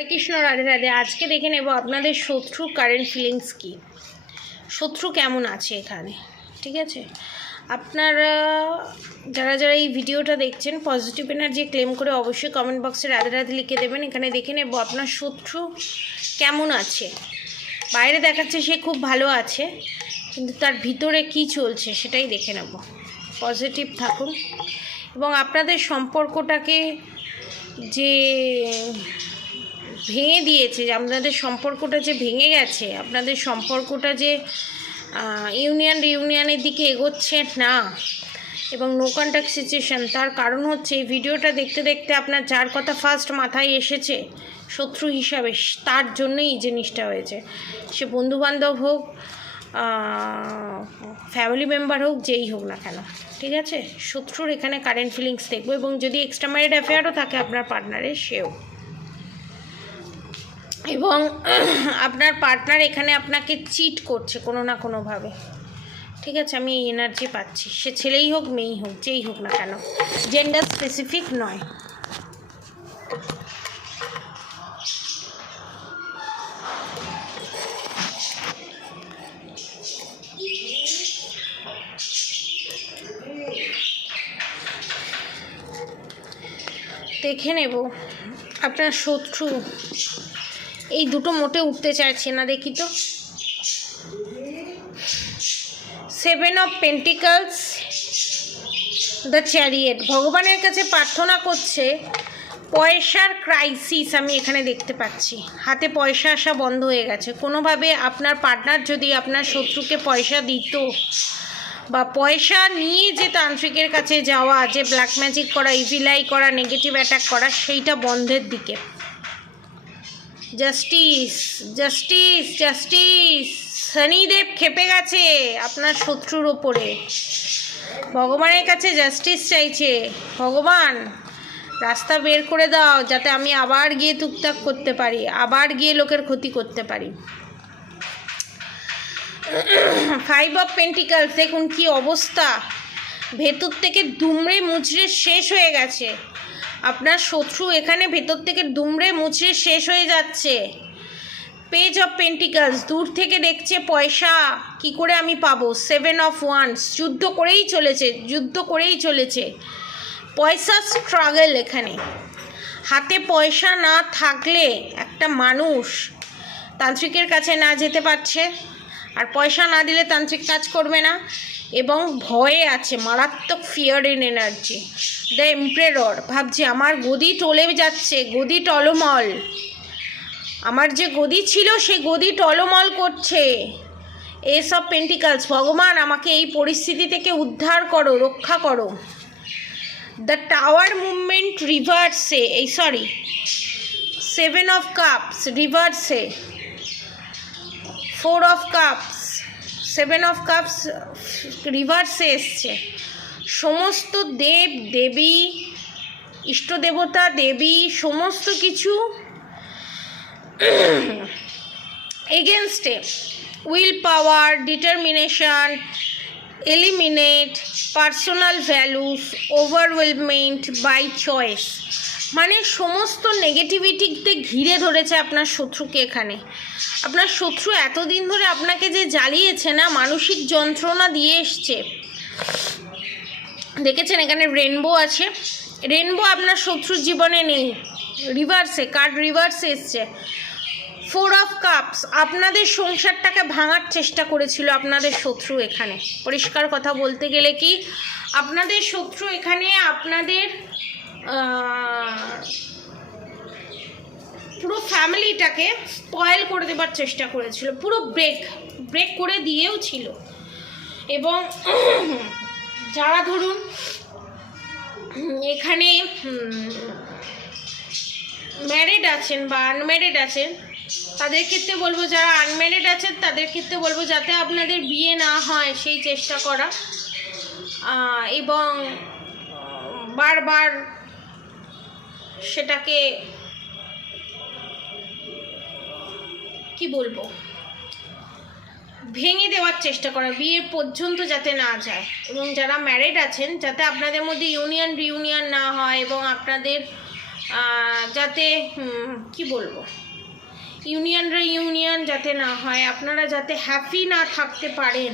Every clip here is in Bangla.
হরে কৃষ্ণ, রাধে রাধে। আজকে দেখে নেব আপনাদের শত্রু কারেন্ট ফিলিংস কি, শত্রু কেমন আছে এখানে। ঠিক আছে, আপনারা যারা যারা এই ভিডিওটা দেখছেন পজিটিভ এনার্জি ক্লেম করে অবশ্যই কমেন্ট বক্সে রাধে রাধে লিখে দেবেন। এখানে দেখে নেব আপনার শত্রু কেমন আছে। বাইরে দেখাচ্ছে সে খুব ভালো আছে, কিন্তু তার ভিতরে কি চলছে সেটাই দেখে নেব। পজিটিভ থাকুন এবং আপনাদের সম্পর্কটাকে যে ভেঙে দিয়েছে, যে আপনাদের সম্পর্কটা যে ভেঙে গেছে, আপনাদের সম্পর্কটা যে রিউনিয়নের দিকে এগোচ্ছে না এবং নো কন্ট্যাক্ট সিচুয়েশান, তার কারণ হচ্ছে এই ভিডিওটা দেখতে দেখতে আপনার যার কথা ফার্স্ট মাথায় এসেছে শত্রু হিসাবে, তার জন্যই এই জিনিসটা হয়েছে। সে বন্ধুবান্ধব হোক, ফ্যামিলি মেম্বার হোক, যেই হোক না কেন। ঠিক আছে, শত্রুর এখানে কারেন্ট ফিলিংস দেখবো এবং যদি এক্সট্রা ম্যারিড অ্যাফেয়ারও থাকে আপনার পার্টনারের, সেও। এবং আপনার পার্টনার এখানে আপনাকে চিট করছে কোনো না কোনোভাবে। ঠিক আছে, আমি এই এনার্জি পাচ্ছি। সে ছেলেই হোক মেয়েই হোক, যেই হোক না কেন, জেন্ডার স্পেসিফিক নয়। দেখে নেব আপনার শত্রু এই দুটো মোটে উঠতে চাইছে না, দেখি তো। 7 অফ পেন্টিকলস, দ্য চ্যারিয়েট। ভগবানের কাছে প্রার্থনা করছে। পয়সার ক্রাইসিস আমি এখানে দেখতে পাচ্ছি। হাতে পয়সা আসা বন্ধ হয়ে গেছে। কোনোভাবে আপনার পার্টনার যদি আপনার শত্রুকে পয়সা দিত, বা পয়সা নিয়ে যে তান্ত্রিকের কাছে যাওয়া, যে ব্ল্যাক ম্যাজিক করা, ইভিলাই করা, নেগেটিভ অ্যাটাক করা, সেইটা বন্ধের দিকে। Justice, justice, justice. শনিদেব খেপে গেছে আপনার শত্রুর ওপরে। ভগবানের কাছে জাস্টিস চাইছে। ভগবান, রাস্তা বের করে দাও যাতে আমি আবার গিয়ে টুকটাক করতে পারি, আবার গিয়ে লোকের ক্ষতি করতে পারি। 5 অফ পেন্টিকলস, দেখুন কি অবস্থা। ভেতর থেকে দুমড়ে মুচড়ে শেষ হয়ে গেছে আপনার শত্রু। এখানে ভেতর থেকে দুমড়ে মুচড়ে শেষ হয়ে যাচ্ছে। পেজ অফ পেন্টিকলস, দূর থেকে দেখছে পয়সা কি করে আমি পাবো। 7 অফ ওয়ান্স, যুদ্ধ করেই চলেছে, যুদ্ধ করেই চলেছে। পয়সা স্ট্রাগল। এখানে হাতে পয়সা না থাকলে একটা মানুষ তান্ত্রিকের কাছে না যেতে পারছে, আর পয়সা না দিলে তান্ত্রিক কাজ করবে না, এবং ভয়ে আছে, মারাত্মক fear in energy. The emperor, ভাবছে আমার গদি টলে যাচ্ছে, গদি টলমল। আমার যে গদি ছিল সে গদি টলমল করছে। এস অফ পেন্টিকলস, ভগবান আমাকে এই পরিস্থিতি থেকে উদ্ধার করো, রক্ষা করো। দ্য টাওয়ার মুভমেন্ট রিভার্সে, 7 অফ কাপস রিভার্সে। 4 অফ কাপস, 7 অফ কাপস রিভার্সে এসছে। সমস্ত দেব দেবী, ইষ্টদেবতা দেবী, সমস্ত কিছু এগেনস্টে। Will power, determination, eliminate, personal values, overwhelmment by choice. মানে সমস্ত নেগেটিভিটিতে ঘিরে ধরেছে আপনার শত্রুকে। এখানে আপনার শত্রু এতদিন ধরে আপনাকে যে জ্বালিয়েছে না, মানসিক যন্ত্রণা দিয়ে এসছে। দেখেছেন এখানে রেনবো আছে, রেনবো আপনার শত্রুর জীবনে নেই। রিভার্সে, কার্ড রিভার্সে এসছে। 4 অফ কাপস, আপনাদের সংসারটাকে ভাঙার চেষ্টা করেছিল আপনাদের শত্রু। এখানে পরিষ্কার কথা বলতে গেলে কি, আপনাদের শত্রু এখানে আপনাদের পুরো ফ্যামিলিটাকে স্পয়েল করে দেবার চেষ্টা করেছিল, পুরো ব্রেক করে দিয়েও ছিল। এবং যারা ধরুন এখানে ম্যারিড আছেন বা আনম্যারিড আছেন, তাদের ক্ষেত্রে বলবো, যারা আনম্যারিড আছেন তাদের ক্ষেত্রে বলবো যাতে আপনাদের বিয়ে না হয় সেই চেষ্টা করা, এবং বারবার সেটাকে কি বলবো, ভেঙে দেওয়ার চেষ্টা করা, বিয়ের পর্যন্ত যাতে না যায়। এবং যারা ম্যারিড আছেন যাতে আপনাদের মধ্যে রিউনিয়ন না হয় এবং আপনাদের যাতে কি বলবো, ইউনিয়ন যাতে না হয়, আপনারা যাতে হ্যাপি না থাকতে পারেন।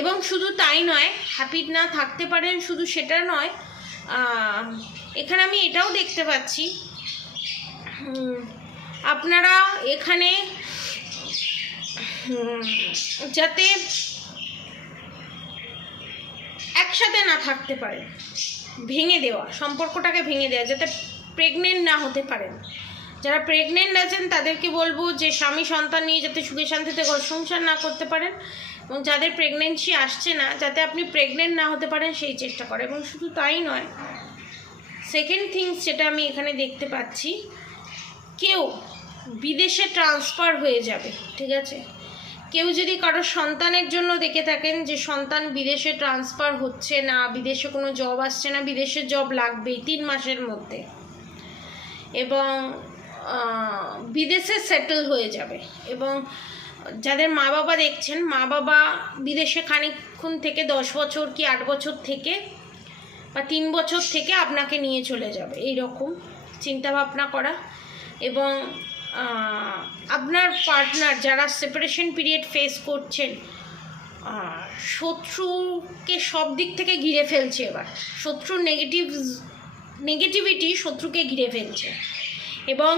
এবং শুধু তাই নয়, হ্যাপি না থাকতে পারেন শুধু সেটা নয়, এখানে আমি এটাও দেখতে পাচ্ছি আপনারা এখানে যাতে একসাথে না থাকতে পারেন, ভেঙে দেওয়া, সম্পর্কটাকে ভেঙে দেওয়া, যাতে প্রেগনেন্ট না হতে পারেন। যারা প্রেগনেন্ট আছেন তাদেরকে বলবো যে স্বামী সন্তান নিয়ে যাতে সুখে শান্তিতে ঘর সংসার না করতে পারেন, এবং যাদের প্রেগনেন্সি আসছে না যাতে আপনি প্রেগনেন্ট না হতে পারেন সেই চেষ্টা করে। এবং শুধু তাই নয়, সেকেন্ড থিংস যেটা আমি এখানে দেখতে পাচ্ছি, কেউ বিদেশে ট্রান্সফার হয়ে যাবে, ঠিক আছে? কেউ যদি কারো সন্তানের জন্য দেখে থাকেন যে সন্তান বিদেশে ট্রান্সফার হচ্ছে না, বিদেশে কোনো জব আসছে না, বিদেশে জব লাগবেই 3 মাসের মধ্যে, এবং বিদেশে সেটেল হয়ে যাবে। এবং যাদের মা বাবা দেখছেন, মা বাবা বিদেশে খানিকক্ষণ থেকে 10 বছর কি 8 বছর থেকে বা 3 বছর থেকে আপনাকে নিয়ে চলে যাবে, এই রকম চিন্তাভাবনা করা। এবং আপনার পার্টনার যারা সেপারেশন পিরিয়ড ফেস করছেন, শত্রুকে সব দিক থেকে ঘিরে ফেলছে। এবার শত্রুর নেগেটিভিটি শত্রুকে ঘিরে ফেলছে, এবং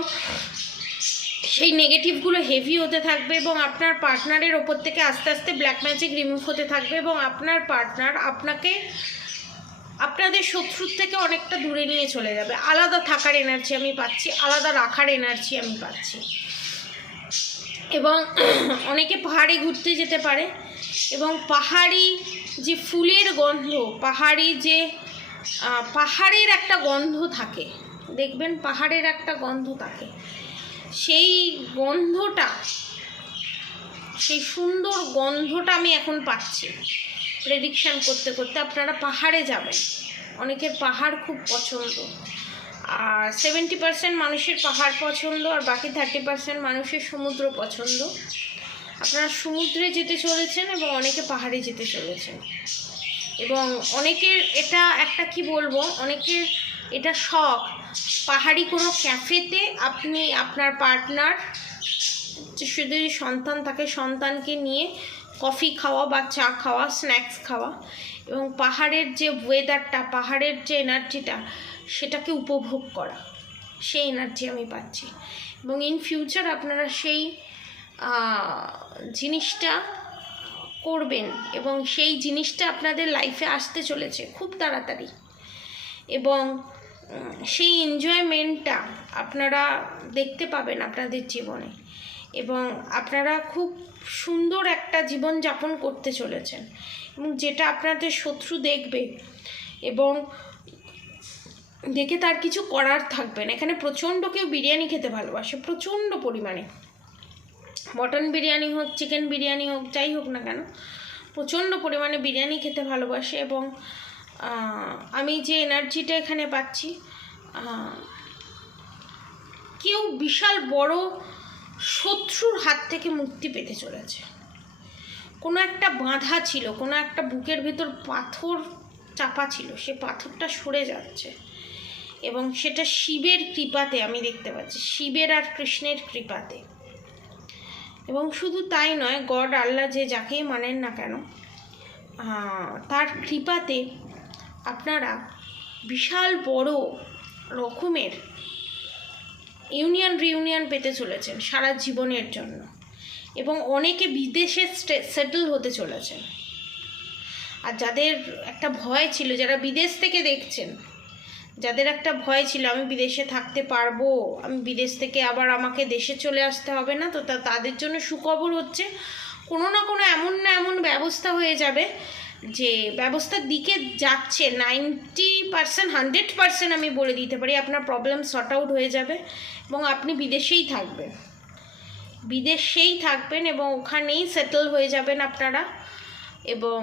সেই নেগেটিভগুলো হেভি হতে থাকবে, এবং আপনার পার্টনারের ওপর থেকে আস্তে আস্তে ব্ল্যাক ম্যাজিক রিমুভ হতে থাকবে, এবং আপনার পার্টনার আপনাকে আপনাদের শত্রুর থেকে অনেকটা দূরে নিয়ে চলে যাবে। আলাদা থাকার এনার্জি আমি পাচ্ছি, আলাদা রাখার এনার্জি আমি পাচ্ছি। এবং অনেকে পাহাড়ে ঘুরতে যেতে পারে, এবং পাহাড়ি যে ফুলের গন্ধ, পাহাড়ের একটা গন্ধ থাকে, দেখবেন পাহাড়ের একটা গন্ধ থাকে, সেই গন্ধটা, সেই সুন্দর গন্ধটা আমি এখন পাচ্ছি। প্রেডিকশান করতে করতে আপনারা পাহাড়ে যাবেন, অনেকের পাহাড় খুব পছন্দ, আর 70% মানুষের পাহাড় পছন্দ, আর বাকি 30% মানুষের সমুদ্র পছন্দ। আপনারা সমুদ্রে যেতে চলেছেন এবং অনেকে পাহাড়ে যেতে চলেছেন। এবং অনেকের এটা একটা কি বলবো, অনেকের এটা শখ, পাহাড়ি কোনো ক্যাফেতে আপনি আপনার পার্টনার, শুধু যদি সন্তান থাকে সন্তানকে নিয়ে কফি খাওয়া বা চা খাওয়া, স্ন্যাক্স খাওয়া, এবং পাহাড়ের যে ওয়েদারটা, পাহাড়ের যে এনার্জিটা, সেটাকে উপভোগ করা, সেই এনার্জি আমি পাচ্ছি। এবং ইন ফিউচার আপনারা সেই জিনিসটা করবেন, এবং সেই জিনিসটা আপনাদের লাইফে আসতে চলেছে খুব তাড়াতাড়ি, এবং সেই এনজয়মেন্টটা আপনারা দেখতে পাবেন আপনাদের জীবনে, এবং আপনারা খুব সুন্দর একটা জীবন যাপন করতে চলেছেন, এবং যেটা আপনাদের শত্রু দেখবে এবং দেখে তার কিছু করার থাকবে না। এখানে প্রচণ্ড কেউ বিরিয়ানি খেতে ভালোবাসে, প্রচণ্ড পরিমাণে, মটন বিরিয়ানি হোক, চিকেন বিরিয়ানি হোক, যাই হোক না কেন, প্রচণ্ড পরিমাণে বিরিয়ানি খেতে ভালোবাসে। এবং আমি যে এনার্জিটা এখানে পাচ্ছি, কেউ বিশাল বড় শত্রুর হাত থেকে মুক্তি পেতে চলেছে। কোনো একটা বাঁধা ছিল, কোনো একটা বুকের ভেতর পাথর চাপা ছিল, সে পাথরটা সরে যাচ্ছে, এবং সেটা শিবের কৃপাতে আমি দেখতে পাচ্ছি, শিবের আর কৃষ্ণের কৃপাতে। এবং শুধু তাই নয়, গড আল্লাহ যে যাকেই মানেন না কেন, তার কৃপাতে আপনারা বিশাল বড় রকমের রিউনিয়ন পেতে চলেছেন সারা জীবনের জন্য, এবং অনেকে বিদেশে সেটেল হতে চলেছেন। আর যাদের একটা ভয় ছিল, যারা বিদেশ থেকে দেখছেন, যাদের একটা ভয় ছিল আমি বিদেশে থাকতে পারবো, আমি বিদেশ থেকে আবার আমাকে দেশে চলে আসতে হবে না, তো তাদের জন্য সুখবর হচ্ছে, কোনো না কোনো এমন ব্যবস্থা হয়ে যাবে, যে ব্যবস্থার দিকে যাচ্ছে 90%, 100% আমি বলে দিতে পারি, আপনার প্রবলেম সর্ট আউট হয়ে যাবে, এবং আপনি বিদেশেই থাকবেন, এবং ওখানেই সেটেল হয়ে যাবেন আপনারা। এবং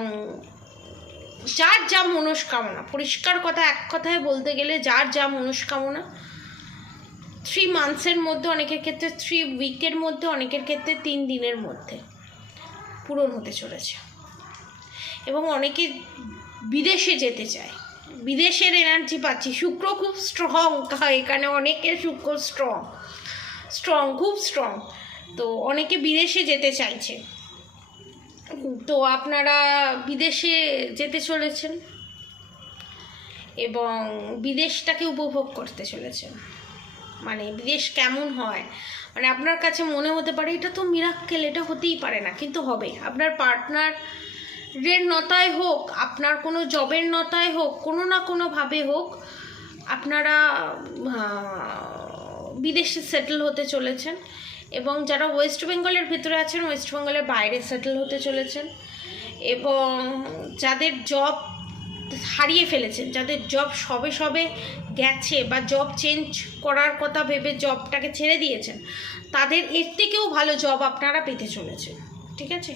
যার যা মনস্কামনা, পরিষ্কার কথা, এক কথায় বলতে গেলে যার যা মনস্কামনা 3 মান্থসের মধ্যে, অনেকের ক্ষেত্রে 3 উইকের মধ্যে, অনেকের ক্ষেত্রে 3 দিনের মধ্যে পূরণ হতে চলেছে। এবং অনেকে বিদেশে যেতে চায়, বিদেশের এনার্জি পাচ্ছি। শুক্র খুব স্ট্রং, এখানে অনেকের শুক্র খুব স্ট্রং। তো অনেকে বিদেশে যেতে চাইছে, তো আপনারা বিদেশে যেতে চলেছেন এবং বিদেশটাকে উপভোগ করতে চলেছেন। মানে বিদেশ কেমন হয়, মানে আপনার কাছে মনে হতে পারে এটা তো মিরাক্কেল, এটা হতেই পারে না, কিন্তু হবে। আপনার পার্টনারের নতায় হোক, আপনার কোনো জবের নতায় হোক, কোনো না কোনোভাবে হোক, আপনারা বিদেশে সেটেল হতে চলেছেন। এবং যারা ওয়েস্ট বেঙ্গলের ভিতরে আছেন, ওয়েস্ট বেঙ্গলের বাইরে সেটেল হতে চলেছেন। এবং যাদের জব হারিয়ে ফেলেছেন, যাদের জব সবে গেছে বা জব চেঞ্জ করার কথা ভেবে জবটাকে ছেড়ে দিয়েছেন, তাদের এর থেকেও ভালো জব আপনারা পেতে চলেছেন। ঠিক আছে,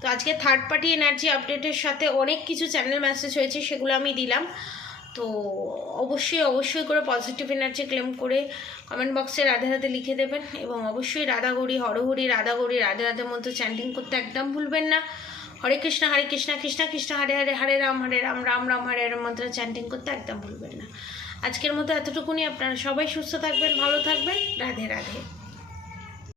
তো আজকে থার্ড পার্টি এনার্জি আপডেটের সাথে অনেক কিছু চ্যানেল মেসেজ হয়েছে, সেগুলো আমি দিলাম। তো অবশ্যই করে পজিটিভ এনার্জি ক্লেম করে কমেন্ট বক্সে রাধে রাধে লিখে দেবেন। এবং অবশ্যই রাধাগৌরী হরহরি রাধাগৌরী রাধে রাধে মধ্যে চ্যান্টিং করতে একদম ভুলবেন না। হরে কৃষ্ণ কৃষ্ণ কৃষ্ণ হরে হরে, হরে রাম রাম রাম হরে হরে মন্ত্র চ্যান্টিং করতে একদম ভুলবেন না। আজকের মতো এতটুকুনি। আপনারা সবাই সুস্থ থাকবেন, ভালো থাকবেন। রাধে রাধে।